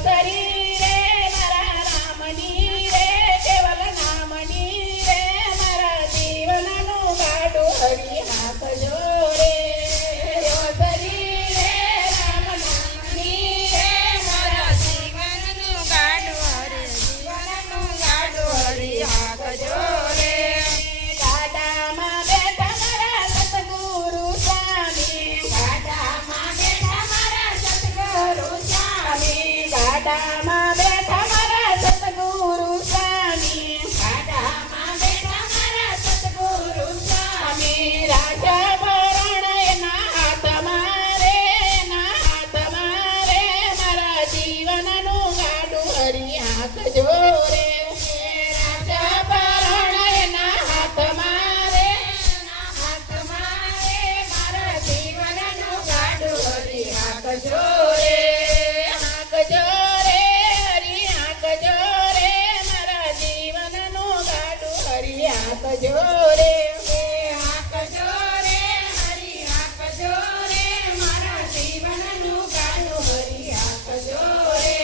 અવસરી રે મારા રામની રે કેવલ નામની રે મારા જીવનનું ગાડું હરી હાથ જોડે અવસરી રે રામ નામની રે મારા જીવનનું ગાડું હરી જીવનનું ગાડું હરી હાથ જોડે ગાડામાં બેઠા મારા સતગુરુ સ્વામી ગાડામાં બેઠા મારા સતગુરુ સ્વામી ગાડામાં બેઠા મારા સતગુરુ સ્વામી ગાડામાં બેઠા મારા સતગુરુ સ્વામી રાજા ભરણ એના હાથમાં રે મારા જીવનનું ગાડું હરી હાથ જોરે રાજા ભરણ એના હાથમાં રે મારા જીવનનું ગાડું હરી હાથ જોરે હરી હાથ જોરે મારા જીવનનું ગાડું હરી હાથ જોરે હાથ જોરે હરી હાથ જોરે મારા જીવનનું ગાડું હરી હાથ જોરે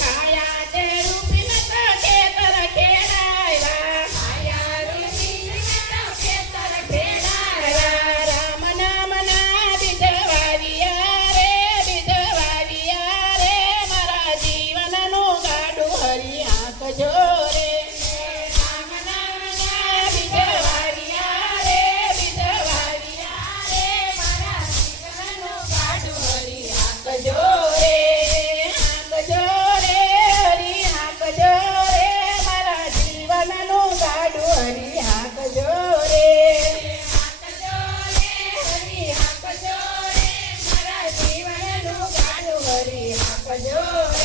કાયા તે રૂપી ન તો ખેતર ખેડાવ્યા કાયા રૂપી ન તો ખેતર ખેડાવ્યા રામ નામના બીજવારિયા રે મારા જીવનનું ગાડું હરી હાથ જોરે રામ નામના બીજવારિયા રે મારા જીવનનું ગાડું હરી હાથ જોરે હરી હાથ જોરે મારા જીવનનું ગાડું હરી હાથ જોરે હરી હાથ જોરે મારા જીવનનું ગાડું હરી હાથ જોરે